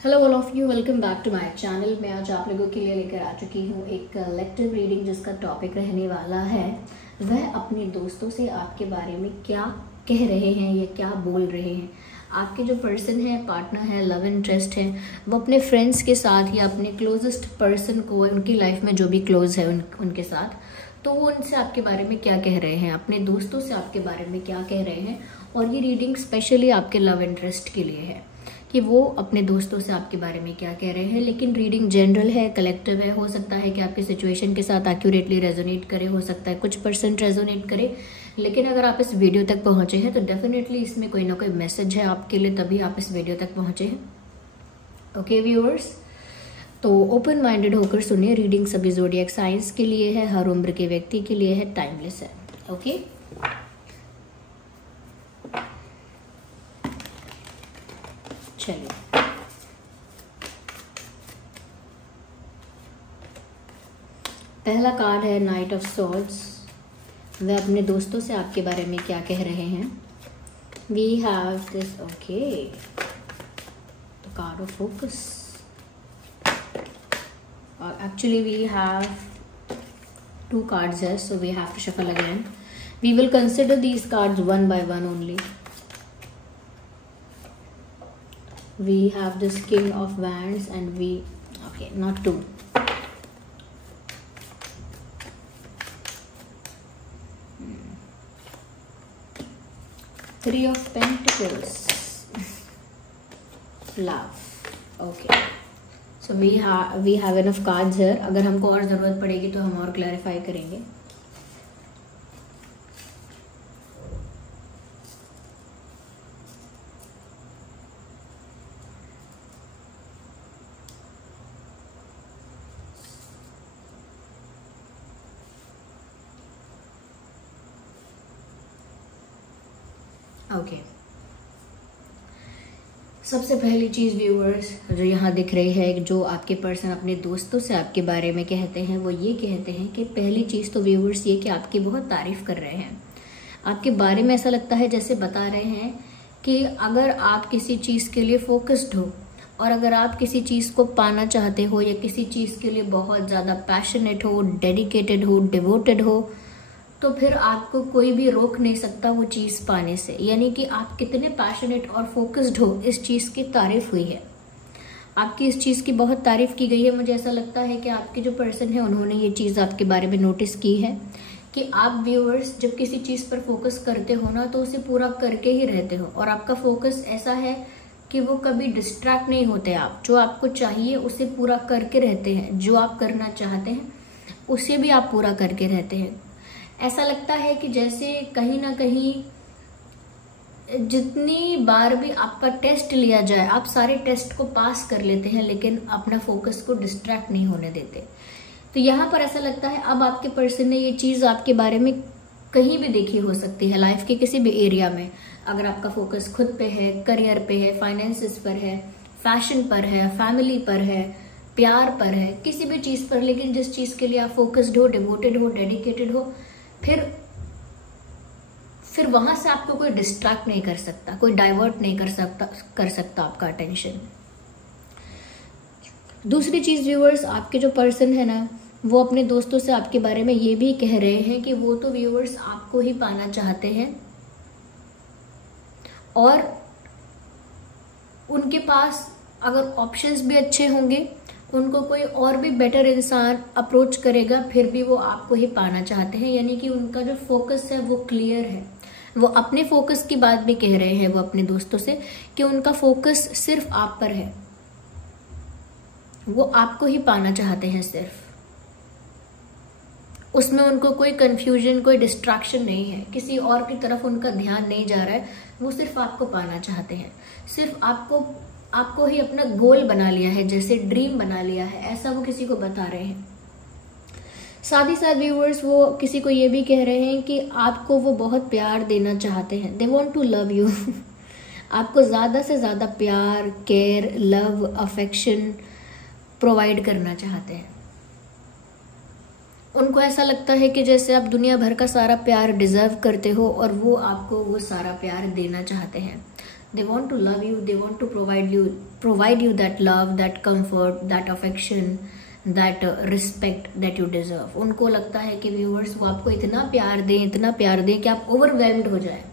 Hello all of you, welcome back to my channel. मैं आज आप लोगों के लिए लेकर आ चुकी हूँ एक कलेक्टिव रीडिंग जिसका टॉपिक रहने वाला है वह अपने दोस्तों से आपके बारे में क्या कह रहे हैं या क्या बोल रहे हैं। आपके जो पर्सन है, पार्टनर है, लव इंटरेस्ट है, वो अपने फ्रेंड्स के साथ या अपने क्लोजेस्ट पर्सन को, उनकी लाइफ में जो भी क्लोज है उनके साथ, तो वो उनसे आपके बारे में क्या कह रहे हैं, अपने दोस्तों से आपके बारे में क्या कह रहे हैं। और ये रीडिंग स्पेशली आपके लव इंटरेस्ट के लिए है कि वो अपने दोस्तों से आपके बारे में क्या कह रहे हैं। लेकिन रीडिंग जनरल है, कलेक्टिव है, हो सकता है कि आपकी सिचुएशन के साथ एक्यूरेटली रेजोनेट करे, हो सकता है कुछ परसेंट रेजोनेट करे। लेकिन अगर आप इस वीडियो तक पहुंचे हैं तो डेफिनेटली इसमें कोई ना कोई मैसेज है आपके लिए, तभी आप इस वीडियो तक पहुंचे हैं। ओके व्यूअर्स, तो ओपन माइंडेड होकर सुनिए। रीडिंग सभी ज़ोडिएक साइंस के लिए है, हर उम्र के व्यक्ति के लिए है, टाइमलेस है। ओके, चलिए। पहला कार्ड है नाइट ऑफ सॉर्ड्स। वह अपने दोस्तों से आपके बारे में क्या कह रहे हैं। We have this, okay, the card of focus. और actually we have two cards here, so we have to shuffle again. We will consider these cards one by one only. We have this King of Wands and okay, not two. Three of Pentacles. Love. Okay. So we have enough cards here. अगर हमको और ज़रूरत पड़ेगी तो हम और clarify करेंगे। Okay, सबसे पहली चीज़ व्यूअर्स जो यहाँ दिख रही है, जो आपके पर्सन अपने दोस्तों से आपके बारे में कहते हैं, वो ये कहते हैं कि पहली चीज़ तो व्यूअर्स ये कि आपकी बहुत तारीफ़ कर रहे हैं। आपके बारे में ऐसा लगता है जैसे बता रहे हैं कि अगर आप किसी चीज़ के लिए फोकस्ड हो और अगर आप किसी चीज़ को पाना चाहते हो या किसी चीज़ के लिए बहुत ज़्यादा पैशनेट हो, डेडिकेटेड हो, डिवोटेड हो, तो फिर आपको कोई भी रोक नहीं सकता वो चीज़ पाने से। यानी कि आप कितने पैशनेट और फोकस्ड हो, इस चीज़ की तारीफ हुई है, आपकी इस चीज़ की बहुत तारीफ की गई है। मुझे ऐसा लगता है कि आपके जो पर्सन है उन्होंने ये चीज़ आपके बारे में नोटिस की है कि आप व्यूअर्स जब किसी चीज़ पर फोकस करते हो ना, तो उसे पूरा करके ही रहते हो। और आपका फोकस ऐसा है कि वो कभी डिस्ट्रैक्ट नहीं होते। आप जो आपको चाहिए उसे पूरा करके रहते हैं, जो आप करना चाहते हैं उसे भी आप पूरा करके रहते हैं। ऐसा लगता है कि जैसे कहीं ना कहीं जितनी बार भी आपका टेस्ट लिया जाए, आप सारे टेस्ट को पास कर लेते हैं, लेकिन अपना फोकस को डिस्ट्रैक्ट नहीं होने देते। तो यहाँ पर ऐसा लगता है अब आपके पर्सन ने ये चीज़ आपके बारे में कहीं भी देखी हो सकती है, लाइफ के किसी भी एरिया में। अगर आपका फोकस खुद पे है, करियर पे है, फाइनेंसिस पर है, फैशन पर है, फैमिली पर है, प्यार पर है, किसी भी चीज़ पर, लेकिन जिस चीज़ के लिए आप फोकस्ड हो, डिवोटेड हो, डेडिकेटेड हो, फिर वहां से आपको कोई डिस्ट्रैक्ट नहीं कर सकता, कोई डाइवर्ट नहीं कर सकता आपका अटेंशन। दूसरी चीज व्यूअर्स, आपके जो पर्सन है ना, वो अपने दोस्तों से आपके बारे में ये भी कह रहे हैं कि वो तो व्यूअर्स आपको ही पाना चाहते हैं और उनके पास अगर ऑप्शंस भी अच्छे होंगे, उनको कोई और भी बेटर इंसान अप्रोच करेगा, फिर भी वो आपको ही पाना चाहते हैं। यानी कि उनका जो फोकस है वो क्लियर है। वो अपने फोकस की बात भी कह रहे हैं वो अपने दोस्तों से कि उनका फोकस सिर्फ आप पर है, वो आपको ही पाना चाहते हैं सिर्फ। उसमें उनको कोई कंफ्यूजन, कोई डिस्ट्रैक्शन नहीं है, किसी और की तरफ उनका ध्यान नहीं जा रहा है। वो सिर्फ आपको पाना चाहते हैं, सिर्फ आपको ही अपना गोल बना लिया है, जैसे ड्रीम बना लिया है, ऐसा वो किसी को बता रहे हैं। साथ ही साथ व्यूअर्स वो किसी को ये भी कह रहे हैं कि आपको वो बहुत प्यार देना चाहते हैं। They want to love you. आपको ज़्यादा से ज़्यादा प्यार, केयर, लव, अफेक्शन प्रोवाइड करना चाहते हैं। उनको ऐसा लगता है कि जैसे आप दुनिया भर का सारा प्यार डिजर्व करते हो और वो आपको वो सारा प्यार देना चाहते हैं। They want to love you, they want to provide you that love, that comfort, that affection, that respect that you deserve. उनको लगता है कि व्यूअर्स वो आपको इतना प्यार दें कि आप ओवरवेल्म्ड हो जाए,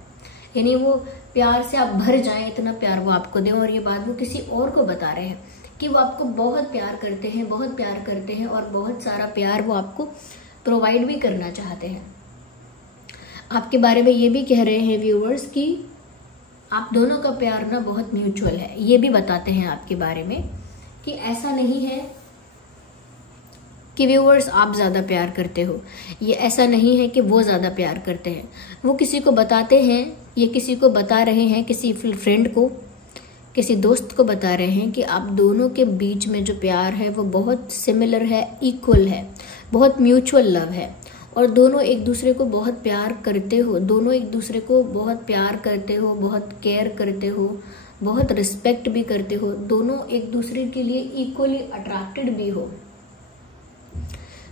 यानी वो प्यार से आप भर जाएं, इतना प्यार वो आपको दें। और ये बात वो किसी और को बता रहे हैं कि वो आपको बहुत प्यार करते हैं और बहुत सारा प्यार वो आपको प्रोवाइड भी करना चाहते हैं। आपके बारे में ये भी कह रहे हैं व्यूअर्स कि आप दोनों का प्यार ना बहुत म्यूचुअल है। ये भी बताते हैं आपके बारे में कि ऐसा नहीं है कि व्यूअर्स आप ज़्यादा प्यार करते हो, ये ऐसा नहीं है कि वो ज़्यादा प्यार करते हैं। वो किसी को बताते हैं, ये किसी को बता रहे हैं, किसी फ्रेंड को, किसी दोस्त को बता रहे हैं कि आप दोनों के बीच में जो प्यार है वो बहुत सिमिलर है, इक्वल है, बहुत म्यूचुअल लव है और दोनों एक दूसरे को बहुत प्यार करते हो, दोनों एक दूसरे को बहुत प्यार करते हो, बहुत केयर करते हो, बहुत रिस्पेक्ट भी करते हो, दोनों एक दूसरे के लिए इक्वली अट्रैक्टेड भी हो।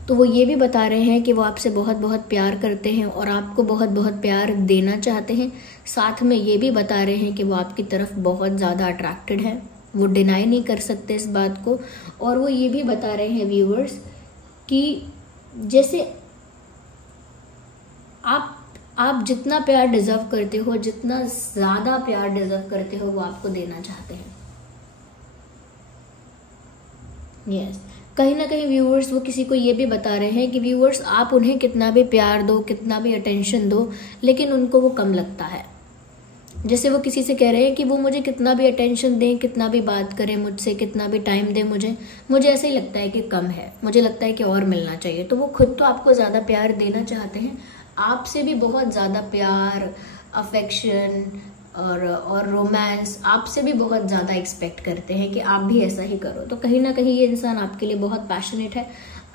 तो वो ये भी बता रहे हैं कि वो आपसे बहुत बहुत प्यार करते हैं और आपको बहुत बहुत प्यार देना चाहते हैं। साथ में ये भी बता रहे हैं कि वो आपकी तरफ बहुत ज़्यादा अट्रैक्टेड है, वो डिनाई नहीं कर सकते इस बात को। और वो ये भी बता रहे हैं व्यूअर्स कि जैसे आप जितना प्यार डिजर्व करते हो, जितना ज़्यादा प्यार डिजर्व करते हो, वो आपको देना चाहते हैं। यस, कहीं ना कहीं व्यूअर्स वो किसी को ये भी बता रहे हैं कि व्यूअर्स आप उन्हें कितना भी प्यार दो, कितना भी अटेंशन दो, लेकिन उनको वो कम लगता है। जैसे वो किसी से कह रहे हैं कि वो मुझे कितना भी अटेंशन दें, कितना भी बात करें मुझसे, कितना भी टाइम दें मुझे ऐसा ही लगता है कि कम है, मुझे लगता है कि और मिलना चाहिए। तो वो खुद तो आपको ज़्यादा प्यार देना चाहते हैं, आपसे भी बहुत ज़्यादा प्यार, अफेक्शन और रोमांस आपसे भी बहुत ज़्यादा एक्सपेक्ट करते हैं कि आप भी ऐसा ही करो। तो कहीं ना कहीं ये इंसान आपके लिए बहुत पैशनेट है,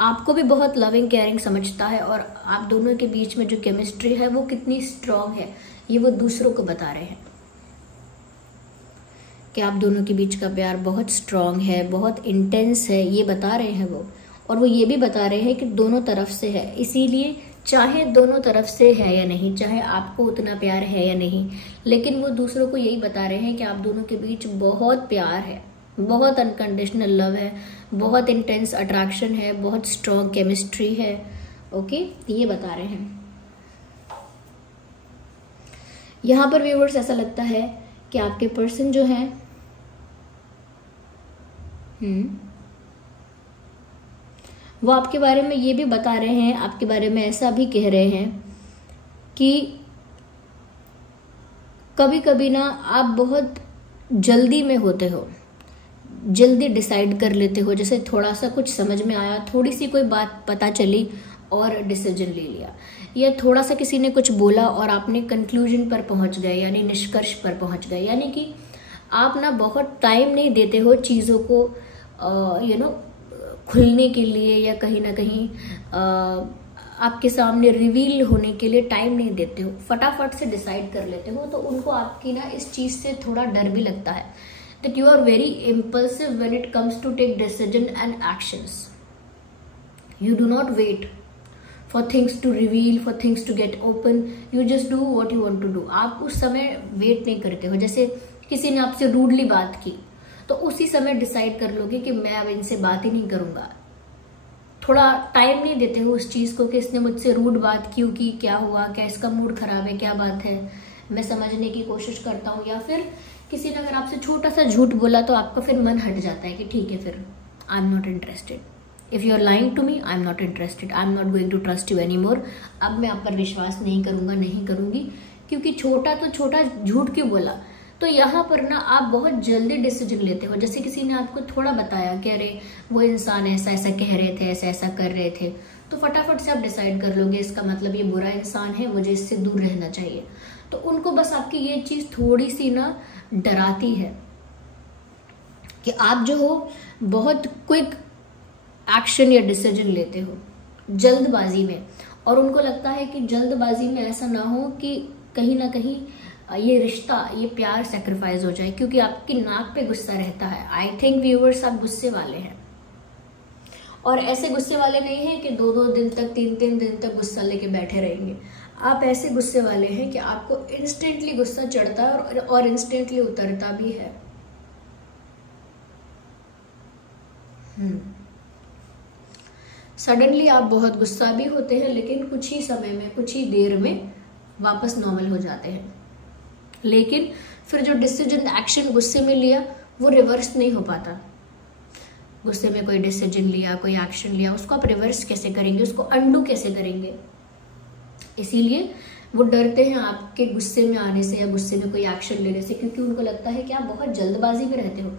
आपको भी बहुत लविंग केयरिंग समझता है और आप दोनों के बीच में जो केमिस्ट्री है वो कितनी स्ट्रांग है ये वो दूसरों को बता रहे हैं कि आप दोनों के बीच का प्यार बहुत स्ट्रांग है, बहुत इंटेंस है, ये बता रहे हैं वो। और वो ये भी बता रहे हैं कि दोनों तरफ से है, इसीलिए चाहे दोनों तरफ से है या नहीं, चाहे आपको उतना प्यार है या नहीं, लेकिन वो दूसरों को यही बता रहे हैं कि आप दोनों के बीच बहुत प्यार है, बहुत अनकंडीशनल लव है, बहुत इंटेंस अट्रैक्शन है, बहुत स्ट्रॉन्ग केमिस्ट्री है। ओके, ये बता रहे हैं। यहाँ पर व्यूअर्स ऐसा लगता है कि आपके पर्सन जो है वो आपके बारे में ये भी बता रहे हैं, आपके बारे में ऐसा भी कह रहे हैं कि कभी कभी ना आप बहुत जल्दी में होते हो, जल्दी डिसाइड कर लेते हो। जैसे थोड़ा सा कुछ समझ में आया, थोड़ी सी कोई बात पता चली और डिसीजन ले लिया, या थोड़ा सा किसी ने कुछ बोला और आपने कंक्लूजन पर पहुंच गए, यानी निष्कर्ष पर पहुंच गए। यानी कि आप ना बहुत टाइम नहीं देते हो चीज़ों को खुलने के लिए, या कहीं ना कहीं आपके सामने रिवील होने के लिए टाइम नहीं देते हो, फटाफट से डिसाइड कर लेते हो। तो उनको आपकी ना इस चीज़ से थोड़ा डर भी लगता है that you are very impulsive when it comes to take decision and actions. You do not wait for things to reveal, for things to get open. You just do what you want to do. आप उस समय wait नहीं करते हो। जैसे किसी ने आपसे रूडली बात की तो उसी समय डिसाइड कर लोगे कि मैं अब इनसे बात ही नहीं करूंगा। थोड़ा टाइम नहीं देते हो उस चीज को कि इसने मुझसे रूड बात क्यों की, क्या हुआ, क्या इसका मूड खराब है, क्या बात है, मैं समझने की कोशिश करता हूँ। या फिर किसी ने अगर आपसे छोटा सा झूठ बोला तो आपका फिर मन हट जाता है कि ठीक है, फिर I am not interested, if you are lying to me I am not interested, I am not going to trust you any more. अब मैं आप पर विश्वास नहीं करूंगा, नहीं करूंगी, क्योंकि छोटा तो छोटा झूठ क्यों बोला। तो यहाँ पर ना आप बहुत जल्दी डिसीजन लेते हो। जैसे किसी ने आपको थोड़ा बताया कि अरे वो इंसान ऐसा ऐसा कह रहे थे, ऐसा ऐसा कर रहे थे, तो फटाफट से आप डिसाइड कर लोगे इसका मतलब ये बुरा इंसान है, मुझे इससे दूर रहना चाहिए। तो उनको बस आपकी ये चीज थोड़ी सी ना डराती है कि आप जो हो बहुत क्विक एक्शन या डिसीजन लेते हो जल्दबाजी में, और उनको लगता है कि जल्दबाजी में ऐसा ना हो कि कहीं ना कहीं ये रिश्ता, ये प्यार सेक्रीफाइस हो जाए, क्योंकि आपकी नाक पे गुस्सा रहता है। आई थिंक व्यूअर्स आप गुस्से वाले हैं, और ऐसे गुस्से वाले नहीं हैं कि 2-2 दिन तक, 3-3 दिन तक गुस्सा लेके बैठे रहेंगे। आप ऐसे गुस्से वाले हैं कि आपको इंस्टेंटली गुस्सा चढ़ता है और इंस्टेंटली उतरता भी है। सडनली आप बहुत गुस्सा भी होते हैं, लेकिन कुछ ही समय में, कुछ ही देर में वापस नॉर्मल हो जाते हैं। लेकिन फिर जो डिसीजन, एक्शन गुस्से में लिया वो रिवर्स नहीं हो पाता। गुस्से में कोई डिसीजन लिया, कोई एक्शन लिया, उसको आप रिवर्स कैसे करेंगे, उसको अंडू कैसे करेंगे? इसीलिए वो डरते हैं आपके गुस्से में आने से या गुस्से में कोई एक्शन लेने से, क्योंकि उनको लगता है कि आप बहुत जल्दबाजी में रहते हो।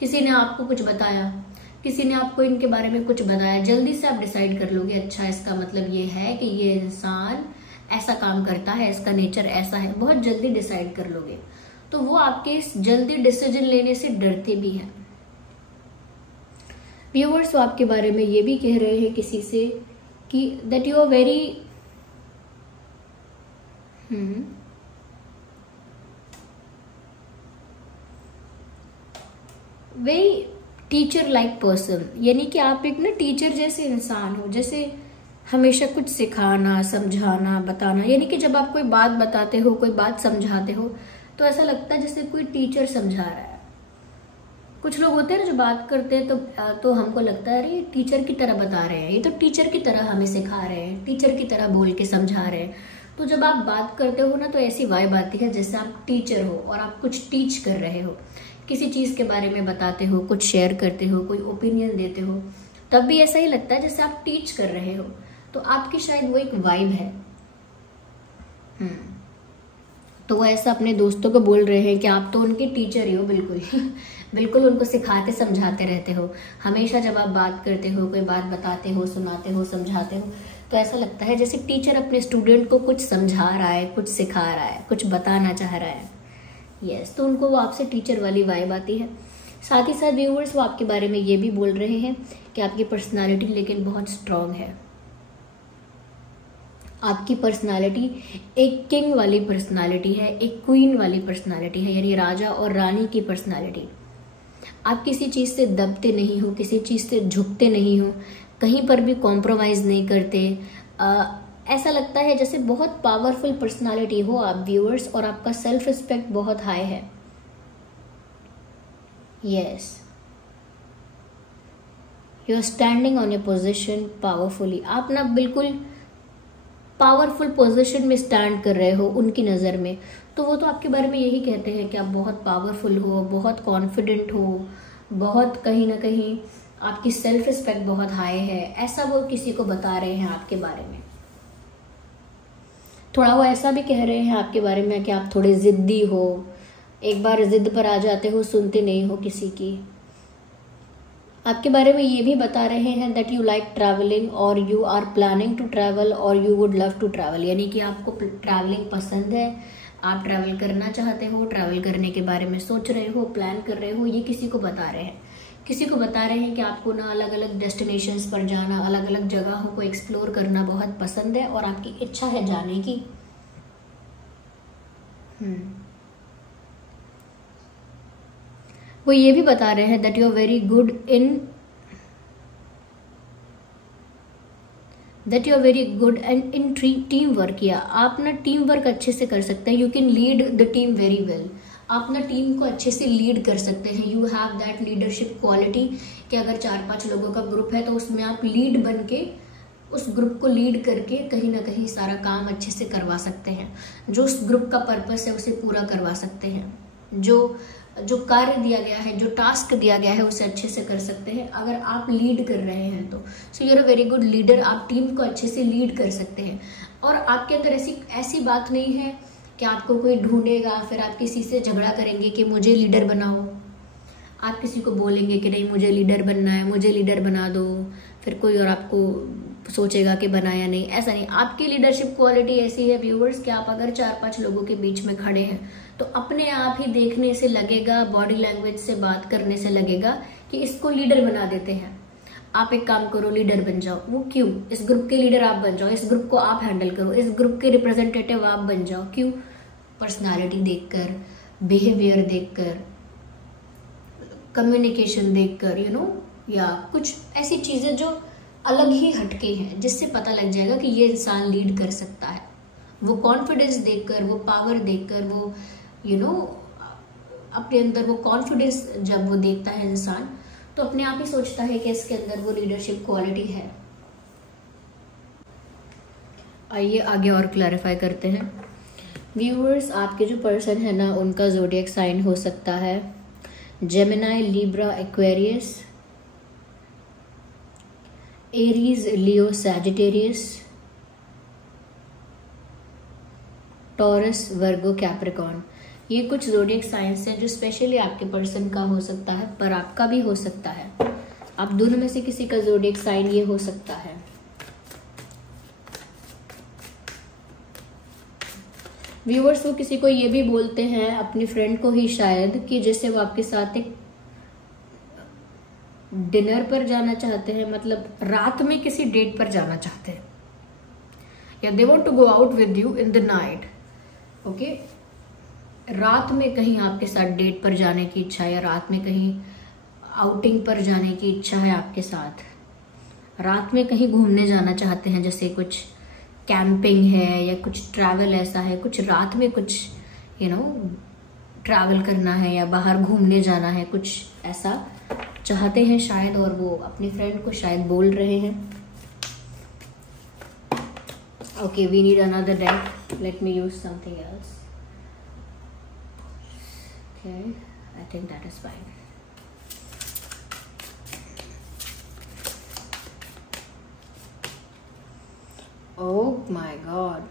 किसी ने आपको कुछ बताया, किसी ने आपको इनके बारे में कुछ बताया, जल्दी से आप डिसाइड कर लोगे, अच्छा इसका मतलब ये है कि ये इंसान ऐसा काम करता है, इसका नेचर ऐसा है, बहुत जल्दी डिसाइड कर लोगे। तो वो आपके इस जल्दी डिसीजन लेने से डरते भी हैं। व्यूअर्स, वो आपके बारे में ये भी कह रहे हैं किसी से कि that you are very very teacher like person, यानी कि आप एक ना टीचर जैसे इंसान हो, जैसे हमेशा कुछ सिखाना, समझाना, बताना। यानी कि जब आप कोई बात बताते हो, कोई बात समझाते हो, तो ऐसा लगता है जैसे कोई टीचर समझा रहा है। कुछ लोग होते हैं ना जो बात करते हैं तो हमको लगता है अरे ये टीचर की तरह बता रहे हैं, ये तो टीचर की तरह हमें सिखा रहे हैं, टीचर की तरह बोल के समझा रहे हैं। तो जब आप बात करते हो ना तो ऐसी वाइब आती है जैसे आप टीचर हो और आप कुछ टीच कर रहे हो, किसी चीज के बारे में बताते हो, कुछ शेयर करते हो, कोई ओपिनियन देते हो, तब भी ऐसा ही लगता है जैसे आप टीच कर रहे हो। तो आपकी शायद वो एक वाइब है। तो वो ऐसा अपने दोस्तों को बोल रहे हैं कि आप तो उनके टीचर ही हो, बिल्कुल बिल्कुल उनको सिखाते समझाते रहते हो। हमेशा जब आप बात करते हो, कोई बात बताते हो, सुनाते हो, समझाते हो, तो ऐसा लगता है जैसे टीचर अपने स्टूडेंट को कुछ समझा रहा है, कुछ सिखा रहा है, कुछ बताना चाह रहा है। यस, तो उनको वो आपसे टीचर वाली वाइब आती है। साथ ही साथ व्यूअर्स, वो आपके बारे में ये भी बोल रहे हैं कि आपकी पर्सनालिटी लेकिन बहुत स्ट्रांग है। आपकी पर्सनालिटी एक किंग वाली पर्सनालिटी है, एक क्वीन वाली पर्सनालिटी है, यानी राजा और रानी की पर्सनालिटी। आप किसी चीज़ से दबते नहीं हो, किसी चीज़ से झुकते नहीं हो, कहीं पर भी कॉम्प्रोमाइज़ नहीं करते। ऐसा लगता है जैसे बहुत पावरफुल पर्सनालिटी हो आप व्यूअर्स, और आपका सेल्फ रिस्पेक्ट बहुत हाई है। Yes, you are standing on a position powerfully. आप ना बिल्कुल पावरफुल पोजीशन में स्टैंड कर रहे हो उनकी नज़र में। तो वो तो आपके बारे में यही कहते हैं कि आप बहुत पावरफुल हो, बहुत कॉन्फिडेंट हो, बहुत कहीं ना कहीं आपकी सेल्फ रिस्पेक्ट बहुत हाई है, ऐसा वो किसी को बता रहे हैं आपके बारे में। थोड़ा वो ऐसा भी कह रहे हैं आपके बारे में कि आप थोड़े ज़िद्दी हो, एक बार ज़िद पर आ जाते हो, सुनते नहीं हो किसी की। आपके बारे में ये भी बता रहे हैं दैट यू लाइक ट्रैवलिंग और you are planning to travel और you would love to travel, यानी कि आपको ट्रैवलिंग पसंद है, आप ट्रैवल करना चाहते हो, ट्रैवल करने के बारे में सोच रहे हो, प्लान कर रहे हो। ये किसी को बता रहे हैं, किसी को बता रहे हैं कि आपको ना अलग अलग डेस्टिनेशंस पर जाना, अलग अलग जगहों को एक्सप्लोर करना बहुत पसंद है और आपकी इच्छा है जाने की। वो ये भी बता रहे हैं that you are very good in team work, या आप ना टीम वर्क अच्छे से कर सकते हैं। You can lead the team very well, आप ना टीम को अच्छे से लीड कर सकते हैं। You have that leadership quality कि अगर 4-5 लोगों का ग्रुप है तो उसमें आप लीड बन के उस ग्रुप को लीड करके कहीं ना कहीं सारा काम अच्छे से करवा सकते हैं। जो उस ग्रुप का पर्पस है उसे पूरा करवा सकते हैं। जो कार्य दिया गया है, जो टास्क दिया गया है, उसे अच्छे से कर सकते हैं अगर आप लीड कर रहे हैं तो। So you are a very good leader, आप टीम को अच्छे से लीड कर सकते हैं। और आपके अंदर ऐसी बात नहीं है कि आपको कोई ढूंढेगा, फिर आप किसी से झगड़ा करेंगे कि मुझे लीडर बनाओ। आप किसी को बोलेंगे कि नहीं मुझे लीडर बनना है, मुझे लीडर बना दो, फिर कोई और आपको सोचेगा कि बनाया नहीं। ऐसा नहीं, आपकी लीडरशिप क्वालिटी ऐसी है व्यूअर्स कि आप अगर 4-5 लोगों के बीच में खड़े हैं तो अपने आप ही देखने से लगेगा, बॉडी लैंग्वेज से बात करने से लगेगा कि इसको लीडर बना देते हैं। आप एक काम करो, लीडर बन जाओ। वो क्यों? इस ग्रुप के लीडर आप बन जाओ, इस ग्रुप को आप हैंडल करो, इस ग्रुप के रिप्रेजेंटेटिव आप बन जाओ। क्यों? पर्सनालिटी देखकर, बिहेवियर देखकर, कम्युनिकेशन देखकर, या कुछ ऐसी चीजें जो अलग ही हटके हैं, जिससे पता लग जाएगा कि ये इंसान लीड कर सकता है। वो कॉन्फिडेंस देखकर, वो पावर देखकर, वो अपने अंदर वो कॉन्फिडेंस जब वो देखता है इंसान, तो अपने आप ही सोचता है कि इसके अंदर वो लीडरशिप क्वालिटी है। आइए आगे और क्लैरिफाई करते हैं। व्यूअर्स, आपके जो पर्सन है ना, उनका ज़ोडिएक साइन हो सकता है जेमिनाई, लिब्रा, एक्वेरियस, एरीज, लियो, सैजिटेरियस, टॉरस, वर्गो, कैप्रिकॉर्न। ये कुछ ज़ोडिएक साइंस हैं जो स्पेशली आपके पर्सन का हो सकता है, पर आपका भी हो सकता है। आप दोनों में से किसी का ज़ोडिएक साइन ये हो सकता है। व्यूअर्स, वो किसी को ये भी बोलते हैं, अपनी फ्रेंड को ही शायद, कि जैसे वो आपके साथ एक डिनर पर जाना चाहते हैं, मतलब रात में किसी डेट पर जाना चाहते हैं, या they want to go out with you in the night. Okay, रात में कहीं आपके साथ डेट पर जाने की इच्छा, या रात में कहीं आउटिंग पर जाने की इच्छा है आपके साथ, रात में कहीं घूमने जाना चाहते हैं, जैसे कुछ कैंपिंग है या कुछ ट्रैवल ऐसा है, कुछ रात में कुछ ट्रैवल करना है या बाहर घूमने जाना है, कुछ ऐसा चाहते हैं शायद, और वो अपनी फ्रेंड को शायद बोल रहे हैं। Okay, we need another deck, let me use something else. Okay, I think that is fine. Oh my God,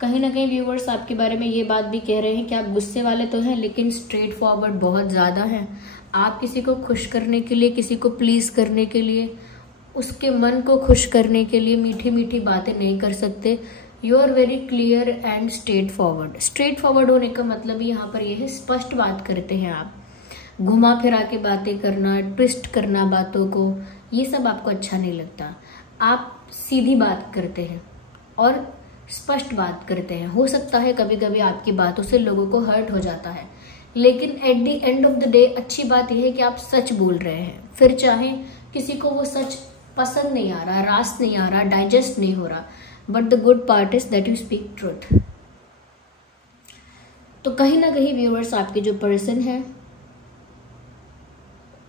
कहीं ना कहीं व्यूवर्स आपके बारे में ये बात भी कह रहे हैं कि आप गुस्से वाले तो हैं, लेकिन स्ट्रेट फॉरवर्ड बहुत ज़्यादा हैं। आप किसी को खुश करने के लिए, किसी को प्लीज़ करने के लिए, उसके मन को खुश करने के लिए मीठी मीठी बातें नहीं कर सकते। You are very clear and straightforward. Straightforward होने का मतलब यहाँ पर यह है, स्पष्ट बात करते हैं आप। घुमा फिरा के बातें करना, ट्विस्ट करना बातों को, ये सब आपको अच्छा नहीं लगता। आप सीधी बात करते हैं और स्पष्ट बात करते हैं। हो सकता है कभी कभी आपकी बातों से लोगों को हर्ट हो जाता है, लेकिन at the end of the day अच्छी बात यह है कि आप सच बोल रहे हैं। फिर चाहे किसी को वो सच पसंद नहीं आ रहा, रास नहीं आ रहा, डाइजेस्ट नहीं हो रहा, but the good part is that you speak truth. तो कहीं ना कहीं व्यूअर्स, आपके जो पर्सन है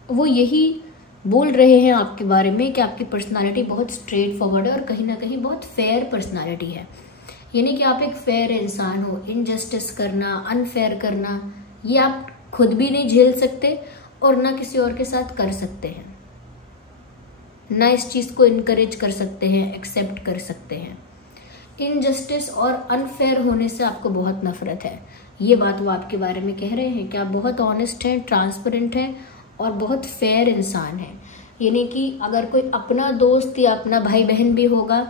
वो यही बोल रहे हैं आपके बारे में कि आपकी पर्सनालिटी बहुत स्ट्रेट फॉरवर्ड है और कहीं ना कहीं बहुत फेयर पर्सनालिटी है। यानी कि आप एक फेयर इंसान हो। इनजस्टिस करना, अनफेयर करना, ये आप खुद भी नहीं झेल सकते और ना किसी और के साथ कर सकते हैं, ना इस चीज को इनकरेज कर सकते हैं, एक्सेप्ट कर सकते हैं। इनजस्टिस और अनफेयर होने से आपको बहुत नफरत है। ये बात वो आपके बारे में कह रहे हैं कि आप बहुत ऑनेस्ट हैं, ट्रांसपेरेंट हैं और बहुत फेयर इंसान है। यानी कि अगर कोई अपना दोस्त या अपना भाई बहन भी होगा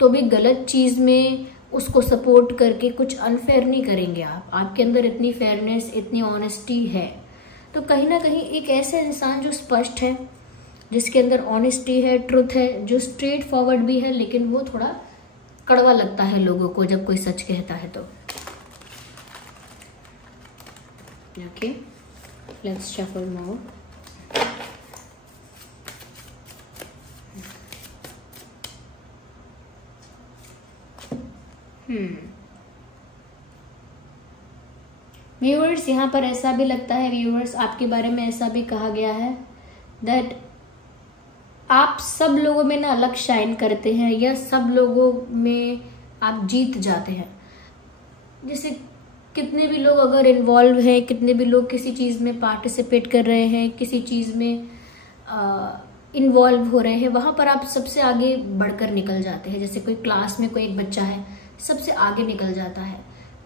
तो भी गलत चीज में उसको सपोर्ट करके कुछ अनफेयर नहीं करेंगे आप। आपके अंदर इतनी फेयरनेस, इतनी ऑनेस्टी है। तो कहीं ना कहीं एक ऐसा इंसान जो स्पष्ट है, जिसके अंदर ऑनेस्टी है, ट्रुथ है, जो स्ट्रेट फॉरवर्ड भी है, लेकिन वो थोड़ा कड़वा लगता है लोगों को जब कोई सच कहता है तो। Okay, let's shuffle more. Viewers, यहाँ पर ऐसा भी लगता है व्यूअर्स, आपके बारे में ऐसा भी कहा गया है दैट आप सब लोगों में ना अलग शाइन करते हैं, या सब लोगों में आप जीत जाते हैं। जैसे कितने भी लोग अगर इन्वॉल्व हैं, कितने भी लोग किसी चीज़ में पार्टिसिपेट कर रहे हैं, किसी चीज़ में इन्वॉल्व हो रहे हैं, वहाँ पर आप सबसे आगे बढ़कर निकल जाते हैं। जैसे कोई क्लास में कोई एक बच्चा है, सबसे आगे निकल जाता है।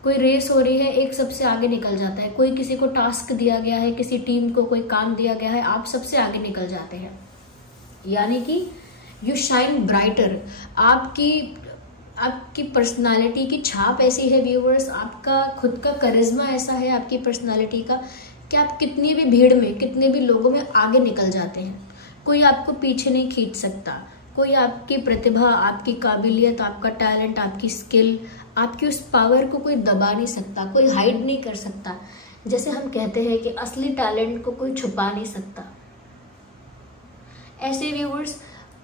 कोई रेस हो रही है, एक सबसे आगे निकल जाता है। कोई किसी को टास्क दिया गया है, किसी टीम को कोई काम दिया गया है, आप सबसे आगे निकल जाते हैं। यानी कि यू शाइन ब्राइटर। आपकी पर्सनालिटी की छाप ऐसी है व्यूअर्स, आपका खुद का करिश्मा ऐसा है आपकी पर्सनालिटी का कि आप कितनी भी भीड़ में, कितने भी लोगों में आगे निकल जाते हैं। कोई आपको पीछे नहीं खींच सकता। कोई आपकी प्रतिभा, आपकी काबिलियत, आपका टैलेंट, आपकी स्किल, आपकी उस पावर को कोई दबा नहीं सकता, कोई हाइड नहीं कर सकता। जैसे हम कहते हैं कि असली टैलेंट को कोई छुपा नहीं सकता। ऐसे व्यूअर्स,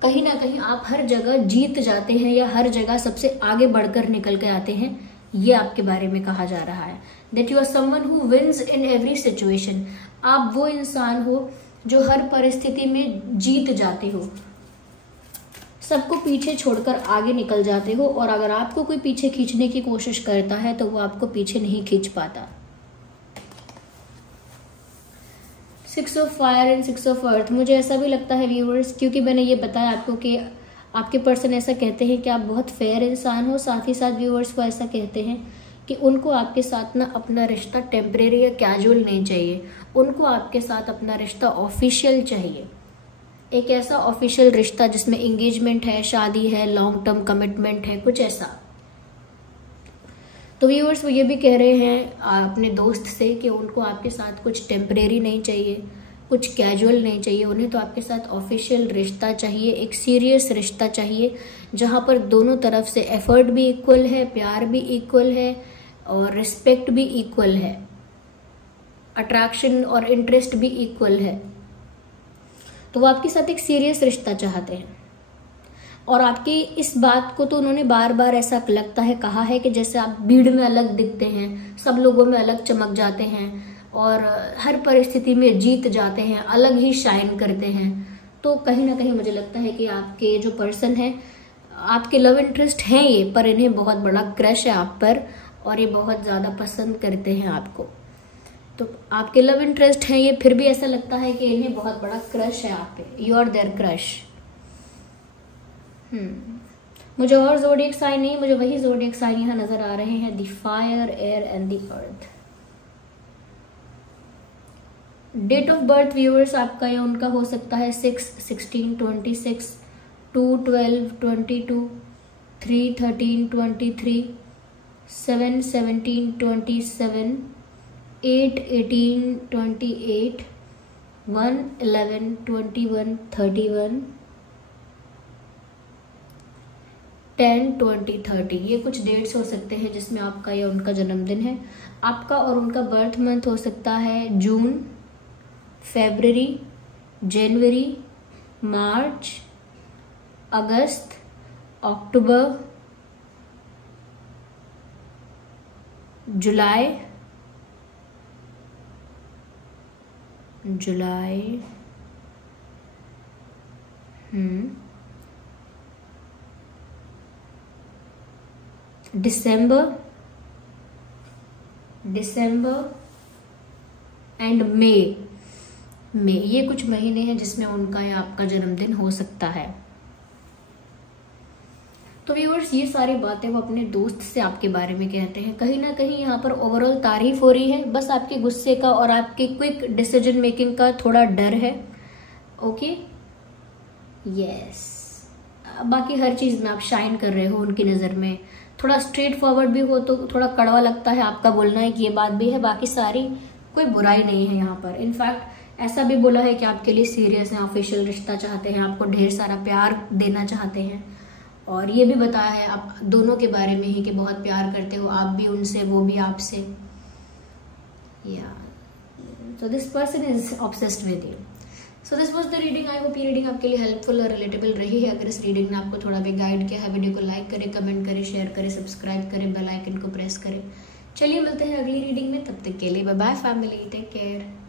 कहीं ना कहीं आप हर जगह जीत जाते हैं या हर जगह सबसे आगे बढ़कर निकल के आते हैं, ये आपके बारे में कहा जा रहा है। That you are someone who wins in every situation. आप वो इंसान हो जो हर परिस्थिति में जीत जाते हो, सबको पीछे छोड़कर आगे निकल जाते हो, और अगर आपको कोई पीछे खींचने की कोशिश करता है तो वो आपको पीछे नहीं खींच पाता। 6 of fire and 6 of earth, मुझे ऐसा भी लगता है व्यूअर्स, क्योंकि मैंने ये बताया आपको कि आपके पर्सन ऐसा कहते हैं कि आप बहुत फेयर इंसान हो, साथ ही साथ व्यूअर्स को ऐसा कहते हैं कि उनको आपके साथ ना अपना रिश्ता टेम्परेरी या कैजुअल नहीं चाहिए, उनको आपके साथ अपना रिश्ता ऑफिशियल चाहिए, एक ऐसा ऑफिशियल रिश्ता जिसमें एंगेजमेंट है, शादी है, लॉन्ग टर्म कमिटमेंट है, कुछ ऐसा। तो व्यूअर्स वो ये भी कह रहे हैं अपने दोस्त से कि उनको आपके साथ कुछ टेम्परेरी नहीं चाहिए, कुछ कैजुअल नहीं चाहिए, उन्हें तो आपके साथ ऑफिशियल रिश्ता चाहिए, एक सीरियस रिश्ता चाहिए जहाँ पर दोनों तरफ से एफर्ट भी इक्वल है, प्यार भी इक्वल है और रिस्पेक्ट भी इक्वल है, अट्रैक्शन और इंटरेस्ट भी इक्वल है। तो वो आपके साथ एक सीरियस रिश्ता चाहते हैं। और आपकी इस बात को तो उन्होंने बार बार ऐसा लगता है कहा है कि जैसे आप भीड़ में अलग दिखते हैं, सब लोगों में अलग चमक जाते हैं और हर परिस्थिति में जीत जाते हैं, अलग ही शाइन करते हैं। तो कहीं ना कहीं मुझे लगता है कि आपके जो पर्सन है, आपके लव इंटरेस्ट हैं ये, पर इन्हें बहुत बड़ा क्रश है आप पर और ये बहुत ज़्यादा पसंद करते हैं आपको। तो आपके लव इंटरेस्ट हैं ये, फिर भी ऐसा लगता है कि इन्हें बहुत बड़ा क्रश है आप पे, यू आर देयर क्रश। मुझे और ज़ोडिएक साइन नहीं, मुझे वही ज़ोडिएक साइन यहाँ नजर आ रहे हैं, the fire, air and the earth. Date of birth viewers आपका या उनका हो सकता है 6, 16, 26, 2, 12, 22, 3, 13, 23, 7, 17, 27, 8, 18, 28, 1, 11, 21, 31, 10, 20, 30। ये कुछ डेट्स हो सकते हैं जिसमें आपका या उनका जन्मदिन है। आपका और उनका बर्थ मंथ हो सकता है जून, फरवरी, जनवरी, मार्च, अगस्त, अक्टूबर, जुलाई, दिसंबर एंड मई। ये कुछ महीने हैं जिसमें उनका या आपका जन्मदिन हो सकता है। तो व्यूअर्स ये सारी बातें वो अपने दोस्त से आपके बारे में कहते हैं। कहीं ना कहीं यहाँ पर ओवरऑल तारीफ हो रही है, बस आपके गुस्से का और आपके क्विक डिसीजन मेकिंग का थोड़ा डर है। ओके, यस, बाकी हर चीज में आप शाइन कर रहे हो उनकी नजर में। थोड़ा स्ट्रेट फॉरवर्ड भी हो तो थोड़ा कड़वा लगता है आपका बोलना है कि ये बात भी है, बाकी सारी कोई बुराई नहीं है यहाँ पर। इनफैक्ट ऐसा भी बोला है कि आपके लिए सीरियस है, ऑफिशियल रिश्ता चाहते हैं, आपको ढेर सारा प्यार देना चाहते हैं। और ये भी बताया है आप दोनों के बारे में ही कि बहुत प्यार करते हो, आप भी उनसे, वो भी आपसे। या so this person is obsessed with you. So this was the reading. I hope ये रीडिंग आपके लिए हेल्पफुल और रिलेटेबल रही है। अगर इस रीडिंग ने आपको थोड़ा भी गाइड किया है, वीडियो को लाइक करें, कमेंट करें, शेयर करें, सब्सक्राइब करें, बेल आइकन को प्रेस करें। चलिए मिलते हैं अगली रीडिंग में, तब तक के लिए bye bye family, take care.